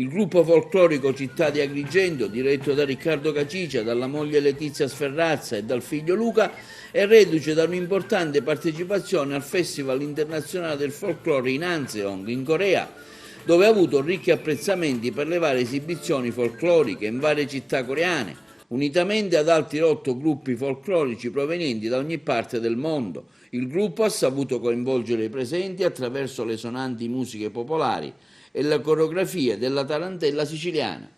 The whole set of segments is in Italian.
Il gruppo folclorico Città di Agrigento, diretto da Riccardo Cacicia, dalla moglie Letizia Sferrazza e dal figlio Luca, è reduce da un'importante partecipazione al Festival internazionale del folklore in Anseong, in Corea, dove ha avuto ricchi apprezzamenti per le varie esibizioni folcloriche in varie città coreane, unitamente ad altri 8 gruppi folclorici provenienti da ogni parte del mondo. Il gruppo ha saputo coinvolgere i presenti attraverso le sonanti musiche popolari e le coreografie della tarantella siciliana.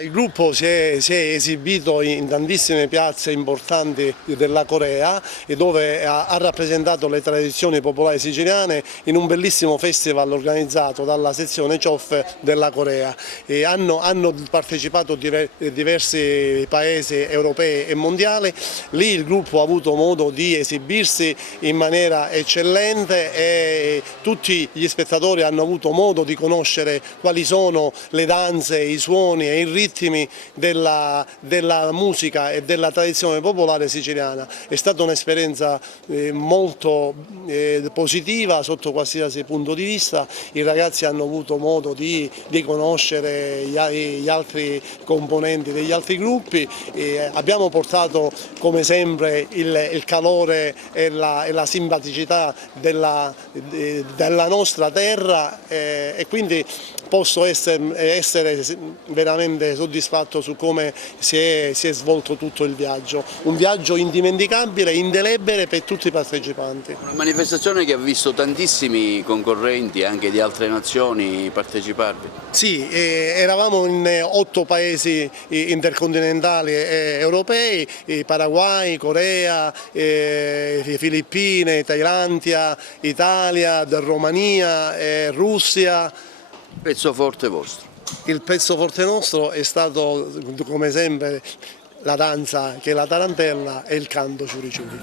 Il gruppo si è esibito in tantissime piazze importanti della Corea e dove ha rappresentato le tradizioni popolari siciliane in un bellissimo festival organizzato dalla sezione CHOF della Corea. E hanno partecipato diversi paesi europei e mondiali. Lì il gruppo ha avuto modo di esibirsi in maniera eccellente e tutti gli spettatori hanno avuto modo di conoscere quali sono le danze, i suoni e i ritmi della musica e della tradizione popolare siciliana. È stata un'esperienza molto positiva sotto qualsiasi punto di vista. I ragazzi hanno avuto modo di conoscere gli altri componenti degli altri gruppi e abbiamo portato come sempre il calore e la simpaticità della nostra terra e quindi posso essere veramente soddisfatto su come si è svolto tutto il viaggio. Un viaggio indimenticabile, indelebile per tutti i partecipanti. Una manifestazione che ha visto tantissimi concorrenti anche di altre nazioni parteciparvi. Sì, eravamo in 8 paesi intercontinentali europei, Paraguay, Corea, Filippine, Thailandia, Italia, Romania, Russia. Pezzo forte vostro. Il pezzo forte nostro è stato, come sempre, la danza che è la tarantella e il canto ciuri ciuri.